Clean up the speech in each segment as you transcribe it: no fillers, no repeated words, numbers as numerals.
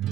Hello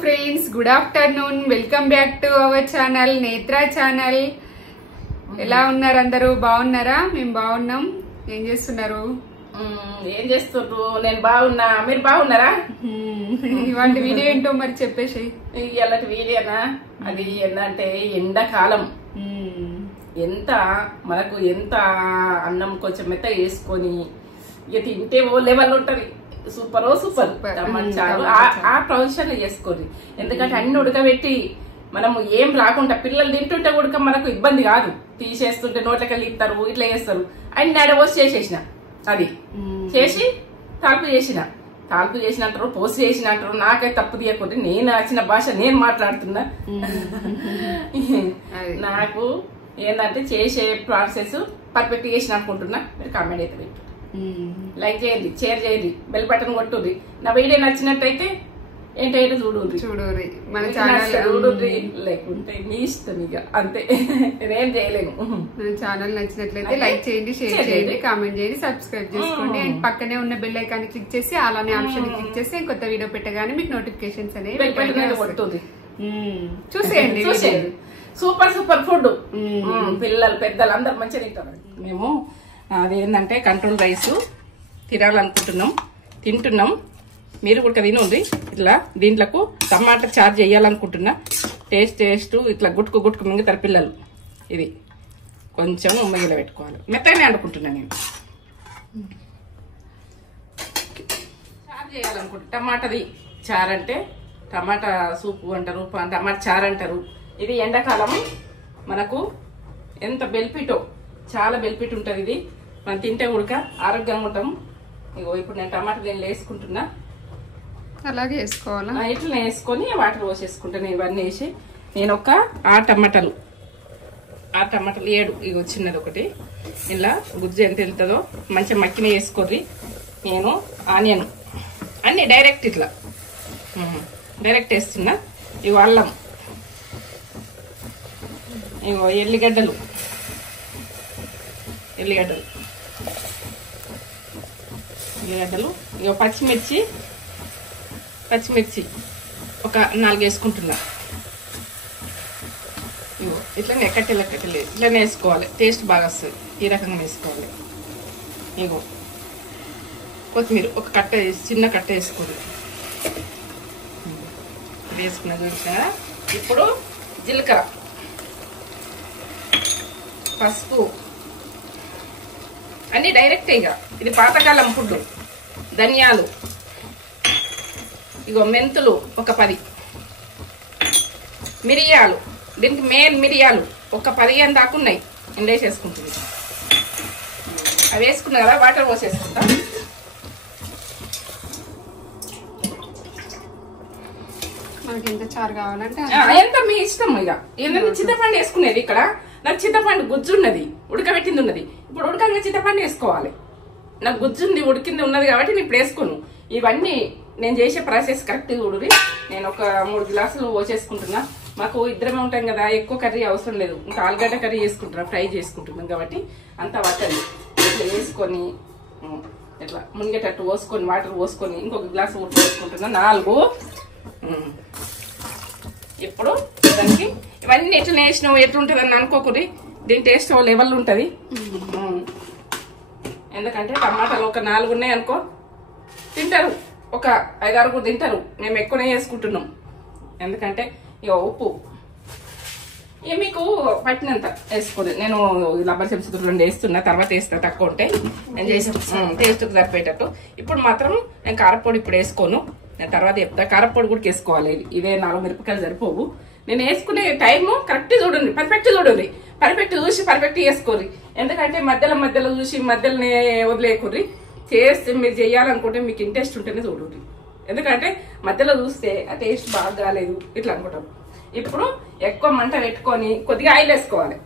friends, good afternoon. Welcome back to our channel, నేత్ర channel. ఎలా ఉన్నారు అందరూ? బాగున్నారా? మేము బాగున్నాం. ఏం చేస్తున్నారు? ఏం చేస్తుండ్రు? నేను బాగున్నా, మీరు బాగున్నారా? ఇవాళ వీడియో ఏంటో మరి చెప్పేసి. ఇలాంటి వీడియోనా? అది ఏంటంటే ఎండాకాలం ఎంత మనకు ఎంత అన్నం కొంచెం మెత్త వేసుకొని ఇక తింటే ఓ లెవెల్ ఉంటది. సూపర్ సూపర్ చాలు ఆ ప్రొఫెషన్ చేసుకోండి. ఎందుకంటే అన్ని ఉడకబెట్టి మనము ఏం రాకుండా పిల్లలు తింటుంటే కూడా మనకు ఇబ్బంది కాదు. తీసేస్తుంటే నోట్లకెళ్ళి ఇస్తారు, ఇట్లా చేస్తారు. అన్ని ఆడబోసి చేసేసిన, అది చేసి తాల్పు చేసినంటారు, పోసి చేసినంటారు. నాకైతే తప్పు తీయకూడదు. నేను వచ్చిన భాష నేను మాట్లాడుతున్నా. నాకు ఏంటంటే చేసే ప్రాసెస్ పర్ఫెక్ట్ చేసిన అనుకుంటున్నా. మీరు కామెంట్ అయితే పెట్టు, లైక్ చేయండి, షేర్ చేయండి, బెల్ బటన్ కొట్టుర్రి. నా వీడియో నచ్చినట్టయితే ఏంటంటే చూడుర్రి, మన ఛానల్ చూడుర్రి. లేకుంటే మీ ఇష్టం, ఇక అంతే, నేనేం చేయలేను. మన ఛానల్ నచ్చినట్లయితే లైక్ చేయండి, షేర్ చేయండి, కామెంట్ చేయండి, సబ్స్క్రైబ్ చేసుకోండి. అండ్ పక్కనే ఉన్న బెల్ ఐకాన్ క్లిక్ చేసి అలానే ఆప్షన్ క్లిక్ చేసి కొత్త వీడియో పెట్టగానే మీకు నోటిఫికేషన్స్ అనేవి కొట్టుర్రి. చూసేయండి. సూపర్ సూపర్ ఫుడ్, పిల్లలు పెద్దలు అందరు మంచిగా తింటారు. మేము అదేంటంటే కంట్రోల్ రైస్ తినాలనుకుంటున్నాం, తింటున్నాం. మీరు కూడా తినండి. ఇట్లా దీంట్లకు టమాటా చారు చేయాలనుకుంటున్నా. టేస్ట్ ఇట్లా గుట్టుకు మింగుతారు పిల్లలు. ఇది కొంచెం మిగిలి పెట్టుకోవాలి. మెత్తగానే అనుకుంటున్నా నేను. చారు చేయాలనుకుంటున్నా. టమాటాది చారు అంటే టమాటా సూపు అంటారు, టమాటా చారు అంటారు. ఇది ఎండాకాలం మనకు ఎంత బెనిఫిటో, చాలా బెనిఫిట్ ఉంటుంది. ఇది మనం తింటే ఉడక ఆరోగ్యంగా ఉంటాం. ఇగో ఇప్పుడు నేను టమాటా దీనిలో వేసుకుంటున్నా. అలాగే వేసుకోవాలా? ఇట్లా వేసుకొని వాటర్ పోసేసుకుంటాను. ఇవన్నీ వేసి నేను ఒక 6 టమాటాలు 7 ఇగో చిన్నది ఒకటి. ఇలా గుజ్జు ఎంత వెళ్తుందో మంచిగా మక్కిన వేసుకోర్రి. నేను ఆనియన్ అన్ని డైరెక్ట్ ఇట్లా డైరెక్ట్ వేస్తున్నా. ఇగో అల్లం, ఇగో ఎల్లిగడ్డలు ఇగో పచ్చిమిర్చి ఒక 4 వేసుకుంటున్నా. ఇగో ఇట్లనే కట్టెలు ఇట్లనే వేసుకోవాలి. టేస్ట్ బాగా వస్తుంది. ఈ రకంగా వేసుకోవాలి. ఇగో కొత్తిమీర ఒక చిన్న కట్ట వేసుకోవాలి. వేసుకున్న చూసా. ఇప్పుడు జీలకర్ర, పసుపు అన్ని డైరెక్ట్. ఇక ఇది పాతకాలం ఫుడ్. ధనియాలు, ఇగో మెంతులు ఒక 10, మిరియాలు, దీనికి మెయిన్ మిరియాలు ఒక 15 దాకా ఉన్నాయి. ఎండేసేసుకుంటుంది. అవి వేసుకున్నా కదా, వాటర్ పోసేసుకుంటా. మనకి ఎంత చారు కావాలంటే ఎంత మీ ఇష్టం. ఇక ఏంటంటే చింతపండు వేసుకునేది. ఇక్కడ నాకు చింతపండు గుజ్జు ఉన్నది, ఉడకబెట్టింది ఉన్నది. ఇప్పుడు ఉడకంగా చింతపండు వేసుకోవాలి. నాకు గుజ్జుంది, ఉడికింది ఉన్నది కాబట్టి నేను ఇప్పుడు వేసుకోను. ఇవన్నీ నేను చేసే ప్రాసెస్ కరెక్ట్ చూడురి. నేను ఒక 3 గ్లాసులు పోసేసుకుంటున్నా. మాకు ఇద్దరమే ఉంటాం కదా, ఎక్కువ కర్రీ అవసరం లేదు. ఇంకా ఆలుగడ్డ కర్రీ చేసుకుంటున్నా, ఫ్రై చేసుకుంటున్నాం కాబట్టి అంత వాటర్ ఇట్లా వేసుకొని ఇట్లా మునిగేటట్టు పోసుకొని వాటర్ పోసుకొని ఇంకొక గ్లాస్ ఊట వేసుకుంటున్నా 4. ఇప్పుడు దానికి ఇవన్నీ ఎట్లా వేసినావు ఎట్లుంటుంది అని అనుకోకూరి. దీని టేస్ట్ లెవెల్ ఉంటుంది. ఎందుకంటే టమాటాలు ఒక 4 ఉన్నాయి అనుకో, తింటారు. ఒక 5-6 తింటారు. మేము ఎక్కువనే వేసుకుంటున్నాం. ఎందుకంటే ఇక ఉప్పు ఇక మీకు పట్టినంత వేసుకోండి. నేను రబ్బర్ చెంచా 2 వేస్తున్నా, తర్వాత వేస్తా తక్కువ ఉంటే. నేను చేసి టేస్ట్కి సరిపోయేటట్టు. ఇప్పుడు మాత్రం నేను కారపొడి ఇప్పుడు వేసుకోను, నేను తర్వాత చెప్తా. కారపొడి కూడా వేసుకోవాలి. ఇవే 4 మిరపకాయలు సరిపోవు. నేను వేసుకునే టైము కరెక్ట్ చూడండి, పర్ఫెక్ట్ చూడండి. పర్ఫెక్ట్ చూసి పర్ఫెక్ట్ వేసుకోర్రి. ఎందుకంటే మధ్యలో చూసి మధ్యలోనే వదిలేయకుర్రి. చేస్తే మీరు చేయాలనుకుంటే మీకు ఇంట్రెస్ట్ ఉంటేనే చూడండి. ఎందుకంటే మధ్యలో చూస్తే ఆ టేస్ట్ బాగా కాలేదు ఇట్లా అనుకుంటాం. ఇప్పుడు ఎక్కువ మంట పెట్టుకొని కొద్దిగా ఆయిల్ వేసుకోవాలి.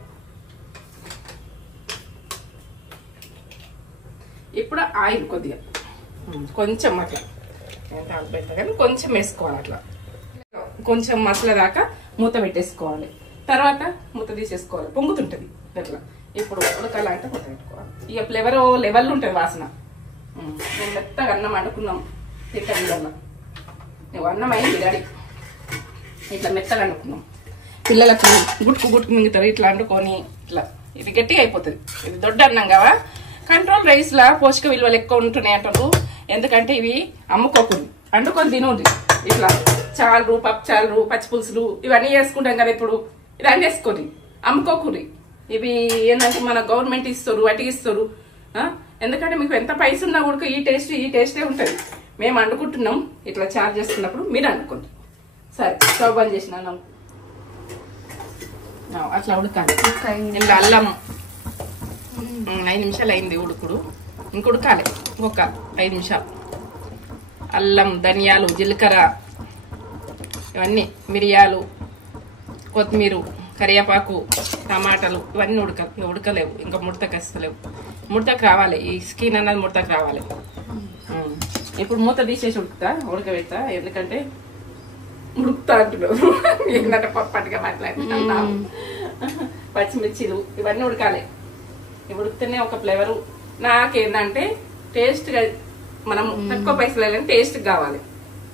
ఇప్పుడు ఆయిల్ కొద్దిగా కొంచెం అట్లా పెడతా కానీ కొంచెం వేసుకోవాలి. అట్లా కొంచెం మసాలా దాకా మూత పెట్టేసుకోవాలి. తర్వాత మూత తీసేసుకోవాలి, పొంగుతుంటది అట్లా. ఇప్పుడు ఉడకాలంటే మూత పెట్టుకోవాలి. ఇక ఫ్లేవర్ లెవెల్ ఉంటుంది వాసన. మేము మెత్తగా అన్నం వండుకున్నాం తింటాం వల్ల. నువ్వు అన్నం అయింది డాడీ, ఇట్లా మెత్తగా వండుకున్నాం. పిల్లలకు గుట్టుకు మింగుతారు ఇట్లా వండుకొని. ఇట్లా ఇది గట్టిగా అయిపోతుంది. ఇది దొడ్డ అన్నం కదా. కంట్రోల్ రైస్ లా పోషక విలువలు ఎక్కువ ఉంటున్నాయి అంటారు. ఎందుకంటే ఇవి అమ్ముకోకూడదు, వండుకొని తినండి. ఇట్లా చాలు, పప్పు చాలు, పచ్చి పులుసులు ఇవన్నీ వేసుకుంటాం కదా. ఇప్పుడు ఇది అన్నీ వేసుకోండి, అమ్ముకోకూరి. ఇవి ఏంటంటే మన గవర్నమెంట్ ఇస్తారు, అటు ఇస్తారు. ఎందుకంటే మీకు ఎంత పైస ఉన్నా కూడా ఈ టేస్టే ఉంటుంది. మేము వండుకుంటున్నాం ఇట్లా చార్జ్ చేస్తున్నప్పుడు, మీరు వండుకోండి. సరే స్టవ్ బంద్ చేసిన అట్లా ఉడకాలి. ఇలా అల్లం 5 నిమిషాలు అయింది ఉడుకుడు. ఇంక ఉడకాలి ఒక 5 నిమిషాలు. అల్లం, ధనియాలు, జీలకర్ర, ఇవన్నీ మిరియాలు, కొత్తిమీర, కరివేపాకు, టమాటాలు ఇవన్నీ ఉడకలేవు. ఇంకా ముడతకు వస్తలేవు. ముడతకు రావాలి, ఈ స్కిన్ అన్నది ముడతకు రావాలి. ఇప్పుడు మూత తీసేసి ఉడకబెడతా. ఎందుకంటే ఉడుకుతా అంటున్నారు. ఏంటంటే పప్పటిగా మాట్లాడుతున్నా. పచ్చిమిర్చిలు ఇవన్నీ ఉడకాలి. ఉడికితేనే ఒక ఫ్లేవరు. నాకేంటంటే టేస్ట్గా మనం తక్కువ పైసలు వెళ్ళని టేస్ట్ కావాలి.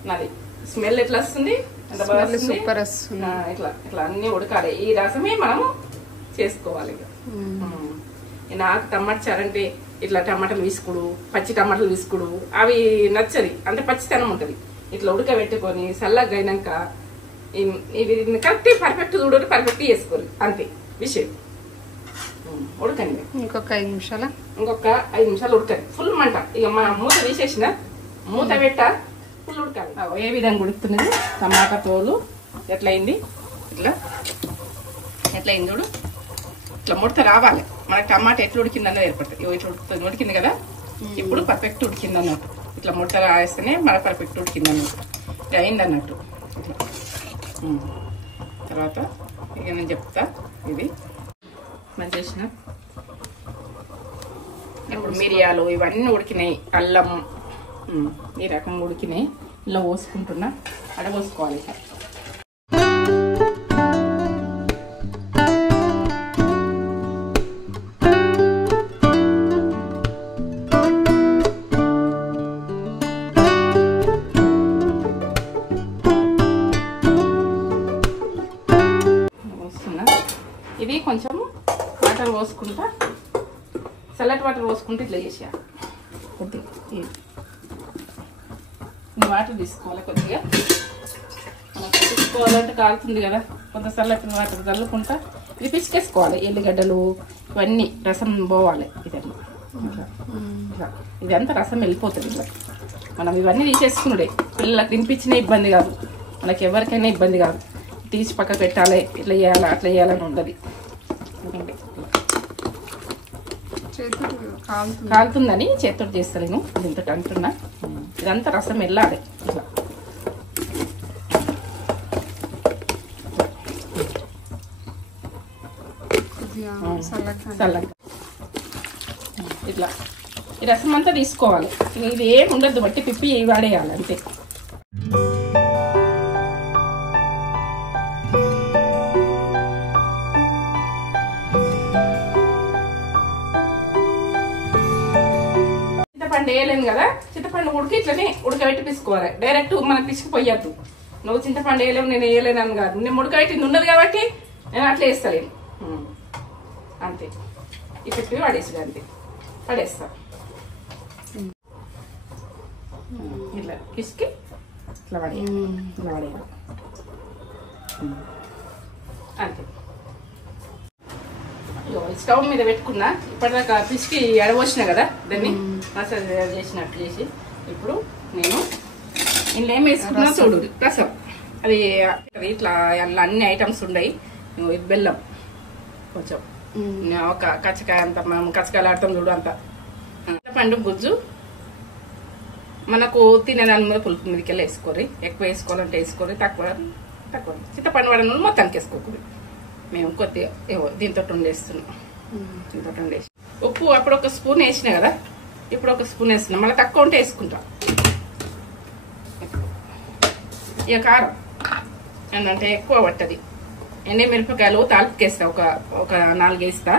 నాది స్మెల్ ఎట్లా వస్తుంది, ఎంత బాగా సూపర్ వస్తుంది. ఇట్లా ఇట్లా అన్ని ఉడకాలి. ఈ రసమే మనము చేసుకోవాలి. నాకు టమాటా చారంటే ఇట్లా టమాటాలు తీసుకుడు, పచ్చి టమాటాలు తీసుకుడు అవి నచ్చది. అంటే పచ్చితనం ఉంటది. ఇట్లా ఉడకబెట్టుకొని చల్లగా అయినాక ఇవి కరెక్ట్ పర్ఫెక్ట్ చూడండి, పర్ఫెక్ట్ చేసుకోవాలి. అంతే విషయం. ఉడకండి ఇంకొక 5 నిమిషాలు. ఇంకొక 5 నిమిషాలు ఉడకండి. ఫుల్ మంట. ఇక మా మూత తీసేసిన, మూత పెట్ట ఫుల్ ఉడకాలి. ఏ విధంగా ఉడుకుతున్నది టమాటా తోలు ఎట్లయింది, ఎట్లయింది చూడు. ఇట్లా ముడత రావాలి. మనకి టమాటా ఎట్లా ఉడికింది అన్నది ఏర్పడుతుంది. ఇట్లా ఉడుకుతుంది, ఉడికింది కదా. ఇప్పుడు పర్ఫెక్ట్ ఉడికింది అన్నట్టు. ఇట్లా ముడత రాస్తేనే మన పర్ఫెక్ట్ ఉడికింది అన్నట్టు. ఇది అయింది అన్నట్టు. తర్వాత ఇక నేను చెప్తా. ఇది మంచిగా ఇప్పుడు మిరియాలు ఇవన్నీ ఉడికినాయి. అల్లం ఈ రకంగా ఉడికినాయి. ఇలా పోసుకుంటున్నా, అడపోసుకోవాలి. ఇది కొంచెం వాటర్ పోసుకుంటా, చల్లటి వాటర్ పోసుకుంటే ఇట్లా చేసేయాలి. కొద్దిగా వాటర్ తీసుకోవాలి. కొద్దిగా మనకు తీసుకోవాలంటే కాలుతుంది కదా. కొంత చల్లటి వాటర్ చల్లుకుంటా ఇది పిసికేసుకోవాలి. ఎల్లిగడ్డలు ఇవన్నీ రసం పోవాలి. ఇదంతా రసం వెళ్ళిపోతుంది. ఇట్లా మనం ఇవన్నీ తీసేసుకున్నాడే. పిల్లలకు తినిపించిన ఇబ్బంది కాదు, మనకి ఎవరికైనా ఇబ్బంది కాదు. తీసి పక్క పెట్టాలి, ఇట్లా చేయాలి అట్లా చేయాలని ఉండదు. కాలుతుందని చేతితో చేస్తాను. దీంతో అంటున్నా. ఇదంతా రసం వెళ్ళాలి. ఇట్లా చల్లగా ఇట్లా ఈ రసం అంతా తీసుకోవాలి. ఇది ఏం ఉండద్దు, బట్టి పిప్పి వాడేయాలి అంతే. చింతపండు వేయలేను కదా, చింతపండు ఉడికి ఇట్లనే ఉడకబెట్టి పిసుకోవాలి. డైరెక్ట్ మనం పిసికిపోయద్దు. నువ్వు చింతపండు వేయలేవు నేను వేయలేను కాదు, నేను ఉడకబెట్టింది ఉన్నది కాబట్టి నేను అట్లా వేస్తలేను అంతే. ఈ పిప్పి పడేసి అంతే పడేస్తా. ఇట్లా పిసికి ఇట్లా పడేయాలి, ఇట్లా పడేయాలి అంతే. స్టవ్ మీద పెట్టుకున్నా, ఇప్పటిదాకా పిసికి ఎడవచ్చిన కదా, దాన్ని మసాలా చేసినట్టు చేసి ఇప్పుడు నేను ఇంట్లో ఏం వేసుకున్నా చూడు. రసం అది ఇట్లా అందులో అన్ని ఐటమ్స్ ఉన్నాయి. బెల్లం కొంచెం, ఒక కచ్చకాయ అంత, మనం కచ్చకాయలు ఆడతాం చూడు అంత. చింతపండు గుజ్జు మనకు తినేదాని మీద పులుపు మీదకెళ్ళి వేసుకోరు. ఎక్కువ వేసుకోవాలంటే వేసుకోరు, తక్కువ తక్కువ. చింతపండు వాడిన మొత్తానికి వేసుకోకూడదు. మేము కొద్దిగా దీంతో వండేస్తున్నాం. దీంతో వండేసి ఉప్పు అప్పుడు ఒక స్పూన్ వేసిన కదా, ఇప్పుడు ఒక స్పూన్ వేస్తున్నాం. మళ్ళీ తక్కువ ఉంటే వేసుకుంటాం. ఇక కారం ఏంటంటే ఎక్కువ పట్టది. ఎండుమిరపకాయలు తాలిపుకేస్తా, ఒక 4 వేస్తా.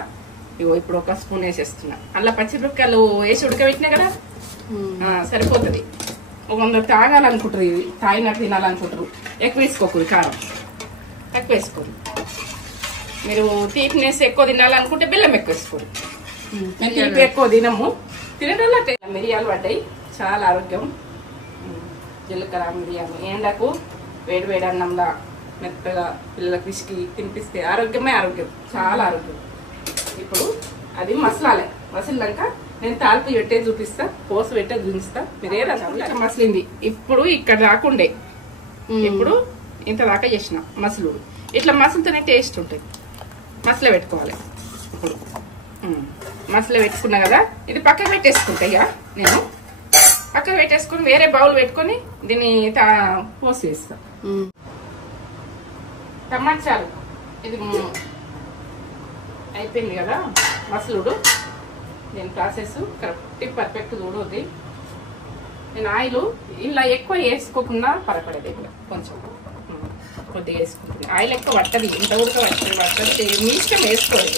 ఇప్పుడు ఒక స్పూన్ వేసేస్తున్నా. అలా పచ్చిమిరపకాయలు వేసి ఉడకబెట్టినా కదా, సరిపోతుంది. కొందరు తాగాలనుకుంటారు, ఇది తాగినట్టు తినాలనుకుంటారు. ఎక్కువ వేసుకోకూడదు, కారం తక్కువ వేసుకోరు. మీరు తీపినేసి ఎక్కువ తినాలనుకుంటే బెల్లం ఎక్కువ వేసుకోరు. మేము తీపి ఎక్కువ తినము, తినడంలో మిరియాలు పడ్డాయి, చాలా ఆరోగ్యం. జీలకర్ర మిరియాలు ఎండకు వేడి వేడి అన్నంలా మెత్తగా పిల్లలకు పిసికి తినిపిస్తే ఆరోగ్యమే ఆరోగ్యం, చాలా ఆరోగ్యం. ఇప్పుడు అది మసలాలే, మసిలినాక నేను తాలిపి పెట్టే చూపిస్తా, పోసు పెట్టే చూపిస్తా. మీరే రసం మసిలింది. ఇప్పుడు ఇక్కడ రాకుండే, ఇప్పుడు ఇంత దాకా చేసిన మసలుడు. ఇట్లా మసలుతోనే టేస్ట్ ఉంటుంది. మసలు పెట్టుకోవాలి. ఇప్పుడు మసలు పెట్టుకున్నా కదా, ఇది పక్కకు పెట్టేసుకుంటా. ఇక నేను పక్కకు పెట్టేసుకొని వేరే బౌల్ పెట్టుకొని దీన్ని పోసి వేస్తా. టమాటా చాలు, ఇది అయిపోయింది కదా మసలుడు. దీని ప్రాసెస్ కరెక్ట్ పర్ఫెక్ట్ చూడవుతుంది. నేను ఆయిల్ ఇలా ఎక్కువ వేసుకోకుండా పరపడేది, ఇక్కడ కొంచెం కొద్దిగా వేసుకుంటుంది. ఆయిల్ ఎక్కువ పట్టది, ఇంత కూడా పట్టది. మీ ఇష్టం వేసుకోవాలి.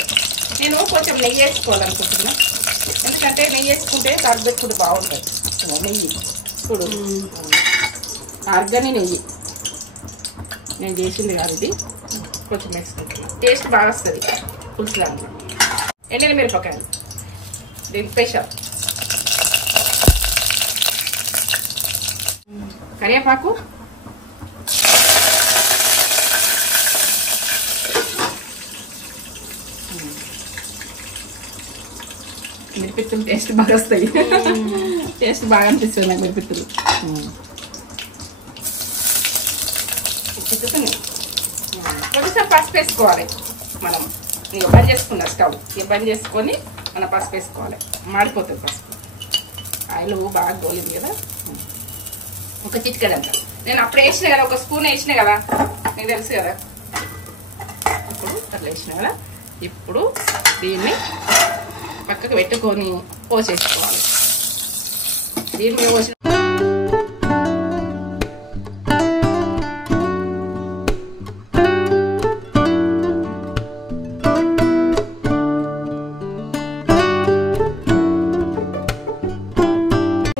నేను కొంచెం నెయ్యి వేసుకోవాలనుకుంటున్నా, ఎందుకంటే నెయ్యి వేసుకుంటే తగ్గప్పుడు బాగుంటుంది. నెయ్యి ఇప్పుడు ఆర్గానిక్ నెయ్యి నేను చేసింది కాదు, ఇది కొంచెం వేసుకుంటున్నా. టేస్ట్ బాగా వస్తుంది పులుసులా. ఎండిన మిరపకాయలు దీని స్పెషల్. కరివేపాకు, మిరపిత్తులు టేస్ట్ బాగా వస్తాయి. టేస్ట్ బాగా అనిపిస్తుంది నాకు మిరపిత్తులు. కొంచెం పసుపు వేసుకోవాలి మనం. ఇక బంద్ చేసుకున్నా స్టవ్, ఇక బంద్ చేసుకొని మనం పసుపు వేసుకోవాలి. మాడిపోతుంది పసుపు. ఆయిల్ బాగా గోలింది కదా, ఒక చిటికెడంత నేను అప్పుడు వేసిన కదా, ఒక స్పూన్ వేసిన కదా, నీకు తెలుసు కదా. ఇప్పుడు అట్లా వేసిన కదా, ఇప్పుడు దీన్ని పక్కకు పెట్టుకొని పోసేసుకోవాలి. దీని మీద పోసి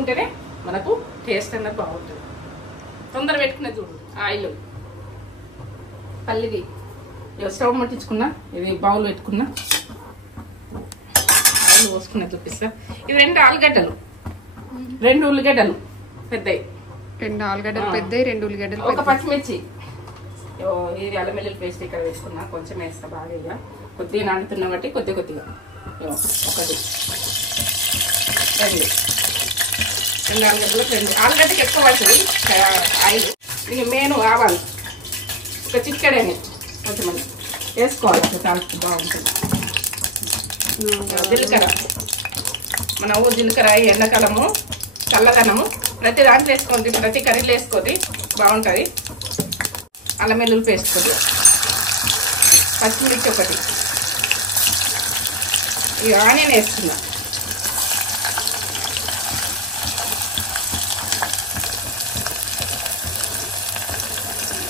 ఉంటేనే మనకు టేస్ట్ అన్నది బాగుంటుంది. తొందర పెట్టుకునే చూడు. ఆయిల్ పల్లిది స్టవ్ ముట్టించుకున్నా, ఇది బౌల్ పెట్టుకున్నా, ఆయిల్ పోసుకున్నా చూపిస్తా. ఇవి 2 ఆలుగడ్డలు, 2 ఉల్లిగడ్డలు పెద్దవి, 2 ఆలుగడ్డలు పెద్దవి, 2 ఉల్లిగడ్డలు, ఒక పచ్చిమిర్చి. ఇది అల్లం వెల్లుల్లి పేస్ట్ ఇక్కడ వేసుకున్నా, కొంచెం వేస్తా బాగా. ఇక కొద్దిగా నానుతున్నా బట్టి కొద్దిగా 1 2 ఆలుగడ్డలు, 2 ఆలుగడ్డకి ఎక్కువ పడుతుంది ఆయిల్. ఇది మెయిన్ ఆవాలు ఒక చిక్కడని కొంచెం వేసుకోవాలి, చాలా బాగుంటుంది. జీలకర్ర, మన ఊరు జీలకర్ర ఎండాకాలము చల్లదనము ప్రతి దాంట్లో వేసుకోండి, ప్రతి కర్రీలో వేసుకోండి, బాగుంటుంది. అల్లం వెల్లుల్లి పేస్ట్ కొద్దిగా, పచ్చిమిర్చి ఒకటి, ఈ ఆనియన్ వేస్తున్నా.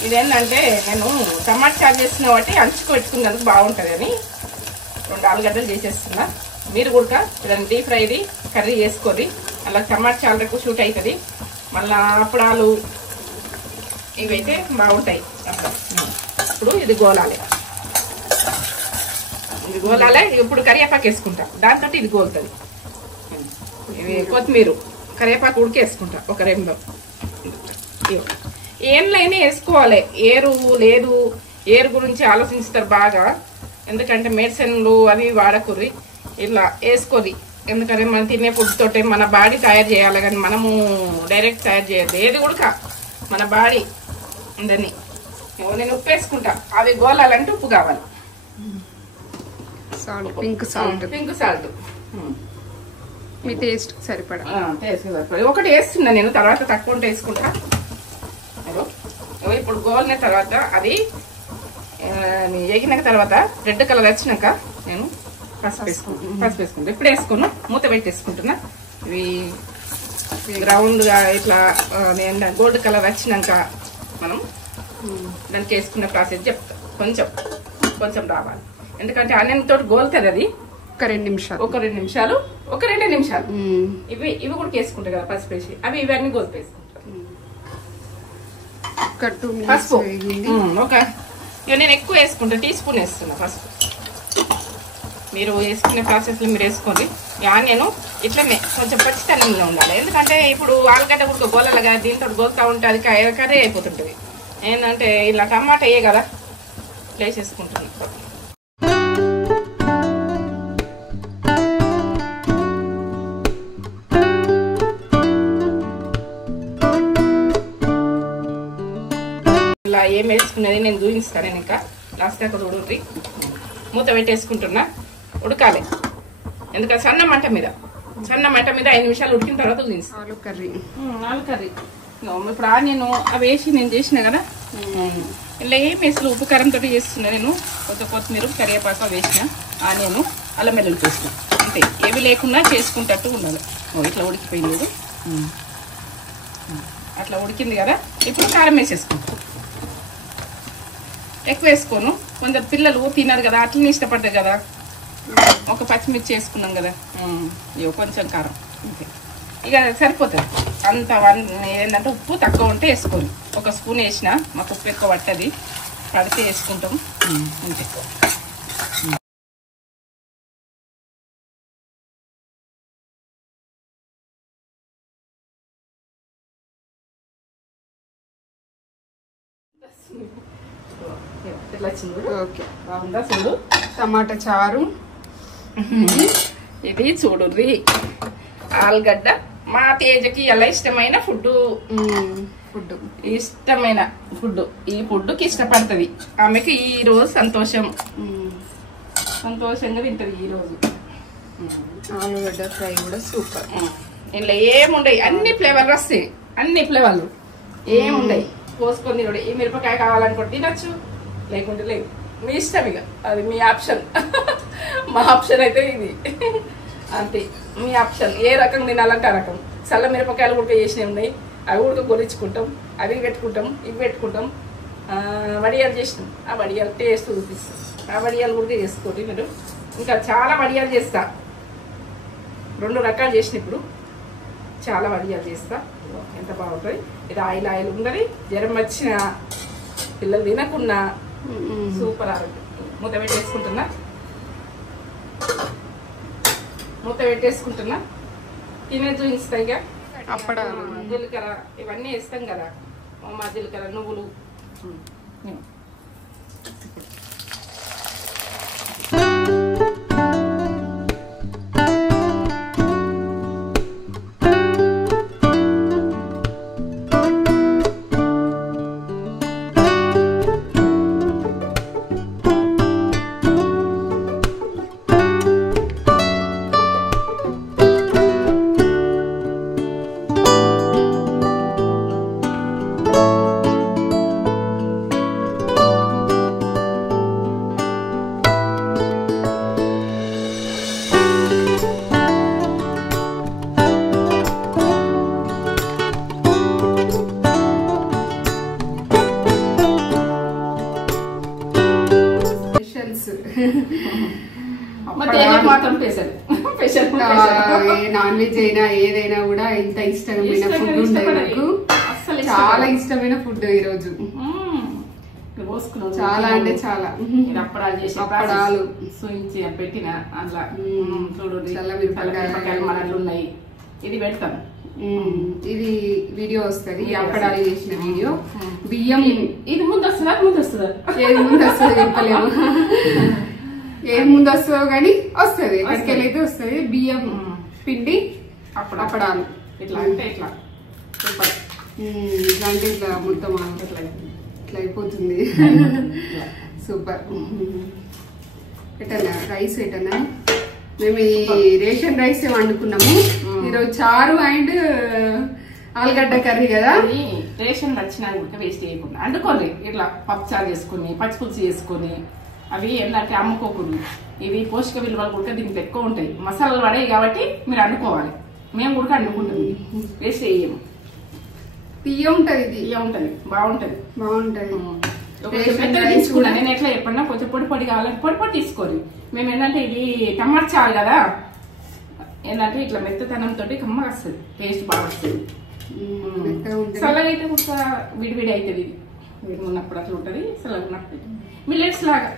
ఇదేంటంటే నేను టమాటా చారు చేస్తున్నా కాబట్టి అంచుకు పెట్టుకున్నందుకు బాగుంటుంది అని 2 ఆలుగడ్డలు చేసేస్తున్నా. మీరు కూడా ఇలా డీప్ ఫ్రైది కర్రీ చేసుకోండి, అలా టమాటా చారుకు షూట్ అవుతుంది. మళ్ళీ అప్పడాలు ఇవైతే బాగుంటాయి. ఇప్పుడు ఇది గోలాలి, ఇప్పుడు కరివేపాకు వేసుకుంటా, దాంతో ఇది గోలుతుంది. ఇవి కొత్తిమీర కరివేపాకు ఉడికేసుకుంటా ఒక 2. ఏంలైనా వేసుకోవాలి. ఏరు లేదు, ఏరు గురించి ఆలోచిస్తారు బాగా, ఎందుకంటే మెడిసిన్లు అవి వాడకూరి, ఇట్లా వేసుకోరి. ఎందుకంటే మనం తినే ఫుడ్ తోటే మన బాడీ తయారు చేయాలి, కానీ మనము డైరెక్ట్ తయారు చేయదు. ఏది కూడా మన బాడీ ఉందని. నేను ఉప్పు వేసుకుంటా, అవి గోలాలంటే ఉప్పు కావాలి. పింక్ సాల్ట్ మీ టేస్ట్ సరిపడా. ఒకటి వేస్తున్నా నేను, తర్వాత తక్కువ ఉంటే వేసుకుంటా. ఇప్పుడు గోలిన తర్వాత అది ఎగిన తర్వాత రెడ్ కలర్ వచ్చినాక నేను పసుపు వేసుకుంటా. ఇప్పుడు వేసుకున్నా, మూత పెట్టేసుకుంటున్నా. ఇవి రౌండ్గా ఇట్లా గోల్డ్ కలర్ వచ్చినాక మనం దానికి వేసుకున్న ప్రాసెస్ చెప్తా. కొంచెం రావాలి, ఎందుకంటే ఆనియన్ తోటి గోలుతుంది అది. ఒక 2 నిమిషాలు. ఒక 2 నిమిషాలు ఇవి కూడా వేసుకుంటా కదా పసుపు వేసి, ఇవన్నీ గోల్పేసుకుంటా. పసుపు నేను ఎక్కువ వేసుకుంటా, టీ స్పూన్ వేస్తున్నా పసుపు. మీరు వేసుకునే ప్రాసెస్లో మీరు వేసుకోండి. నేను ఇట్లనే కొంచెం పచ్చితనంగా ఉండాలి, ఎందుకంటే ఇప్పుడు ఆలుగడ్డ కూడా గోలలుగా దీంతో గోలుతా ఉంటే అది కర్రీ అయిపోతుంటుంది. ఏంటంటే ఇలా టమాటా వేయ కదా, ఇట్లా వేసేసుకుంటాను. ఇలా ఏం వేసుకునేది నేను చూపిస్తాను. నేను ఇంకా లాస్ట్ దాకా ఉడుకుతుంది. మూత పెట్టేసుకుంటున్నా, ఉడకాలి. ఎందుకంటే సన్న మంట మీద 5 నిమిషాలు ఉడికిన తర్వాత చూపిస్తాను. ఆలు కర్రీ ఇప్పుడు నేను అవి వేసి నేను చేసిన కదా, ఇలా ఏం వేసిన ఉప్పు కారంతో చేస్తున్నా నేను. కొంచెం కొత్తిమీర కరివేపాకు వేసిన, నేను అల్లం వెల్లుల్లి వేసిన, అంతే. ఏవి లేకుండా చేసుకుంటట్టు ఉండాలి. ఇట్లా ఉడికిపోయింది, అట్లా ఉడికింది కదా. ఇప్పుడు కారం వేసేసుకుంటాం. ఎక్కువ వేసుకోను, కొందరు పిల్లలు తినరు కదా, అట్లనే ఇష్టపడతారు కదా. ఒక పచ్చిమిర్చి వేసుకున్నాం కదా, కొంచెం కారం అంతే. ఇక సరిపోతుంది. అంత ఏంటంటే ఉప్పు తక్కువ ఉంటే వేసుకోను. 1 స్పూన్ వేసిన, మాకు ఉప్పు ఎక్కువ పట్టది, పడితే వేసుకుంటాం అంతే. ఓకే, బాగుందా చూడు టమాటా చారు. ఇది చూడుర్రి ఆలుగడ్డ. మా తేజకి ఎలా ఇష్టమైన ఫుడ్, ఇష్టమైన ఫుడ్. ఈ ఫుడ్కి ఇష్టపడుతుంది. ఆమెకి ఈ రోజు సంతోషంగా తింటది ఈ రోజు. ఆలుగడ్డ ఫ్రై కూడా సూపర్. ఇలా ఏముండయి, అన్ని ఫ్లేవర్లు వస్తాయి, అన్ని ఫ్లేవర్లు ఏముండయి. పోసుకొని తినడు. ఈ మిరపకాయ కావాలనుకుంటే తినచ్చు, లేకుంటే లేదు, మీ ఇష్టం. ఇక అది మీ ఆప్షన్. మా ఆప్షన్ అయితే ఇది అంతే. మీ ఆప్షన్, ఏ రకం తినాలంటే ఆ రకం. చల్ల మిరపకాయలు కూడా చేసినవి ఉన్నాయి, అవి కూడా గొలిచుకుంటాం. అవి పెట్టుకుంటాం, ఇవి పెట్టుకుంటాం. వడియాలు చేసినాం, ఆ వడియాలు టేస్ట్ చూపిస్తాం. ఆ వడియాలు కూడా చేసుకోండి మీరు. ఇంకా చాలా వడియాలు చేస్తా, 2 రకాలు చేసిన. ఇప్పుడు చాలా వడియాలు చేస్తా, ఎంత బాగుంటుంది. ఇది ఆయిల్ ఉన్నది. జ్వరం వచ్చిన పిల్లలు తినకున్నా సూపర్ ఆరోగ్యం. మూత పెట్టేసుకుంటున్నా. తినే చూపిస్తాయి. ఇక అప్పడాలు, జీలకర్ర ఇవన్నీ వేస్తాం కదా, మా జీలకర్ర, నువ్వులు. స్పెషల్ స్పెషల్ నాన్ వెజ్ అయినా ఏదైనా కూడా ఇంత ఇష్టమైన ఫుడ్ ఉంటుంది నాకు. చాలా ఇష్టమైన ఫుడ్ ఈ రోజు. చాలా అంటే చాలా అప్పడాలు చేసి అప్పడాలు సూయించి పెట్టిన అట్లా చూడండి. చల్లమిరపకాయలు మనట్లు ఉన్నాయి. ఇది పెడతాం. ఇది వీడియో వస్తుంది, అప్పడాలు చేసిన వీడియో. బియ్యం ఇది ముందు వస్తుందా ముందు వస్తుందా? ఏది ముందు వస్తుందో చెప్పలేము. ఏది ముందు వస్తుందో కానీ వస్తుంది, ఎక్కడికెళ్ళి అయితే వస్తుంది. బియ్యం పిండి అప్పడాలు ఇట్లా అంటే ఇట్లా ఇట్లా అంటే ఇట్లా మొత్తం ఇట్లా అయిపోతుంది. సూపర్. ఎటన్నా రైస్ ఎటన్నా మేము ఈ రేషన్ రైస్ వండుకున్నాము ఈరోజు. చారు అండ్ ఆలుగడ్డ కర్రీ కదా. రేషన్ వచ్చినా కూడా వేస్ట్ చేయకుండా వండుకోండి. ఇట్లా పప్పుచారు చేసుకుని పచ్చిపులుసు చేసుకుని అవి ఏంటంటే అమ్ముకోకూడదు. ఇవి పోషక విలువలు కూడా దీంట్లో ఎక్కువ ఉంటాయి. మసాలాలు పడాయి కాబట్టి మీరు వండుకోవాలి. మేము కూడా వండుకుంటుంది, వేస్ట్ చేయము. తీయ ఉంటది, తీయ ఉంటది, బాగుంటది బాగుంటది. తీసుకున్నా నేను ఎట్లా చెప్పన్నా, కొంచెం పొడి పొడి కావాలని పొడి పొడి తీసుకోరు. మేము ఏంటంటే ఇది టమాటా చాలు కదా, ఏంటంటే ఇట్లా మెత్తతనంతో కమ్మగా వస్తుంది, టేస్ట్ బాగా వస్తుంది. చల్లగా అయితే కూడా విడివిడి అవుతుంది. విడి ఉన్నప్పుడు అట్లా ఉంటుంది, చల్లగా ఉన్నప్పుడు మిల్లెట్స్ లాగా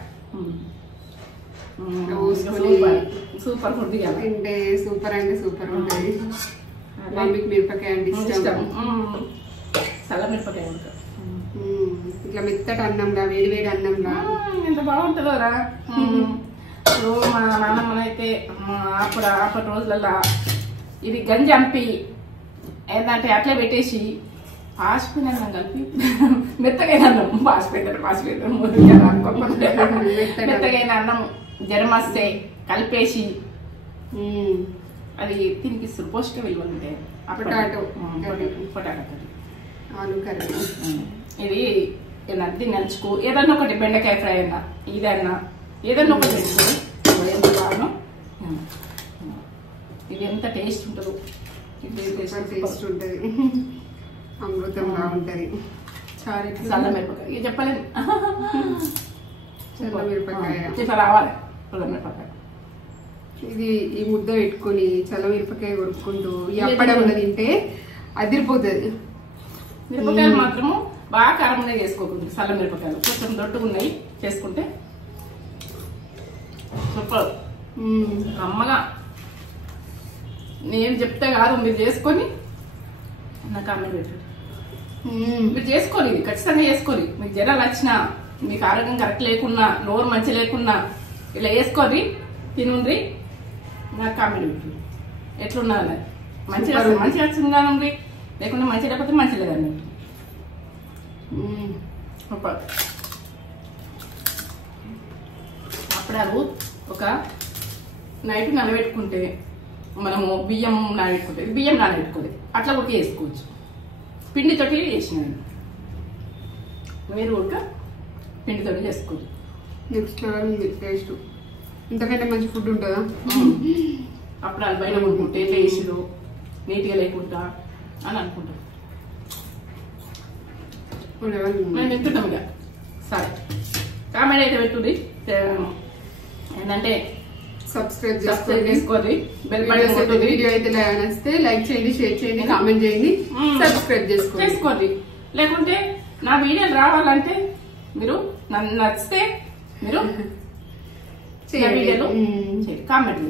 సూపర్ ఫుడ్ తింటే సూపర్ అంటే సూపర్ ఉంటుంది. మమ్మీకి మిరపకాయ అంటే ఇష్టం. చల్ల మిరపకాయ ఉంటుంది. ఇట్లా మెత్తటి అన్నంలా, వేడి వేడి అన్నంలా ఎంత బాగుంటుందో రా. మా నాన్నమ్మనైతే అప్పటి రోజులలో ఇది గంజి అంపి ఏంటంటే అట్లే పెట్టేసి పాసిపోయిన అన్నం కలిపి మెత్తగైన అన్నం మెత్తగైన అన్నం జ్వరం వస్తే కలిపేసి అది తినిపిస్తుంది. పోషక విలువలు ఉంటాయి. పొటాటో పొటాటో కర్రీ, ఆలు కర్రీ. ఇది దీన్ని నంచుకో ఏదన్నా ఒకటి, బెండకాయ ఫ్రై అయినా ఇదన్నా ఏదన్నా ఒకటి తెచ్చుకోండి. ఎంత బాగా ఇది ఎంత టేస్ట్ ఉంటుందో. టేస్ట్ ఉంటుంది, అమృతం బాగుంటది. చల్ల మిరపకాయ ఇది చెప్పలేదు, చల్ల మిరపకాయ ఇట్లా రావాలి. చల్ల మిరపకాయ ఇది ఈ ముద్ద పెట్టుకుని చల్ల మిరపకాయ కొరుక్కుంటూ ఈ అప్పడంలో తింటే అదిరిపోతుంది. మిరపకాయలు మాత్రము బాగా కారంగా చేసుకోకూడదు. చల్ల మిరపకాయలు కొంచెం దొడ్డుగా ఉన్నాయి చేసుకుంటే సూపర్ అమ్మగా. నేను చెప్తే కాదు, మీరు చేసుకొని నా కామెంట్ పెట్టండి. మీరు చేసుకోరు, ఇది ఖచ్చితంగా చేసుకోరు. మీకు జ్వరాలు వచ్చినా, మీకు ఆరోగ్యం కరెక్ట్ లేకున్నా, నోరు మంచి లేకున్నా ఇలా వేసుకోరి, తినుండ్రి, నాకు కామెంట్ పెట్టండి ఎట్లున్నది. మంచిగా మంచిగా వచ్చిందా ఉంది, లేకుంటే మంచి లేకపోతే మంచి లేదండి. అప్పుడాలు ఒక నైట్ నానబెట్టుకుంటే మనము బియ్యం నానబెట్టుకుంటే బియ్యం నానబెట్టుకోవాలి, అట్లా ఉడక వేసుకోవచ్చు. పిండితోటి వేసినాను, మీరు ఉడక పిండితోటి చేసుకోవచ్చు. నెక్స్ట్ లెవెల్ ఉంది టేస్ట్. ఇంతకంటే మంచి ఫుడ్ ఉంటుందా? అప్పుడాలు బయట కొనుక్కుంటే టేస్ట్లు నీట్గా లేకుండా అని అనుకుంటాం. మేము తింటున్నాం ఇక. సరే, కామెంట్ అయితే పెట్టుది, ఏంటంటే సబ్స్క్రైబ్ చేసుకోండి. Bell button కొట్టుది. వీడియో అయితే నచ్చితే లైక్ చేయండి, షేర్ చేయండి, కామెంట్ చేయండి, సబ్స్క్రైబ్ చేసుకోండి. లేకుంటే నా వీడియోలు రావాలంటే మీరు నన్ను నచ్చితే మీరు వీడియోలు కామెంట్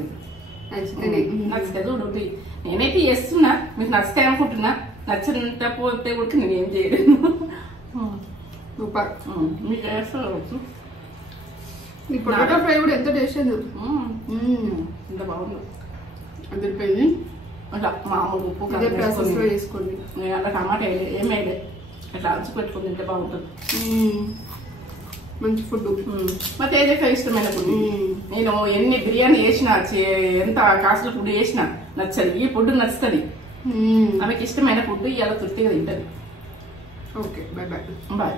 నచ్చితే చూడండి. నేనైతే చేస్తున్నా, మీకు నచ్చితే అనుకుంటున్నా. నచ్చకపోతే కూడా నేనేం చేయలేను. మీకు చేస్తాను. ఈ పొటాటో ఫ్రై కూడా ఎంత టేస్ట్ అయింది, ఎంత బాగుంది, అదిరిపోయింది. అట్లా మామూలు ఉప్పు ప్రాసెస్లో చేసుకోండి. అలా టమాటా ఏమైనా అట్లా అంచు పెట్టుకుని తింటే బాగుంటుంది. మంచి ఫుడ్. మా తేజకి ఇష్టమైన ఫుడ్. నేను ఎన్ని బిర్యానీ చేసినా, ఎంత కాస్ట్లీ ఫుడ్ చేసినా నచ్చదు. ఈ ఫుడ్ నచ్చుతుంది, ఆమెకి ఇష్టమైన ఫుడ్. ఇవాళ తృప్తిగా తింటది. Okay, bye bye. బాయ్.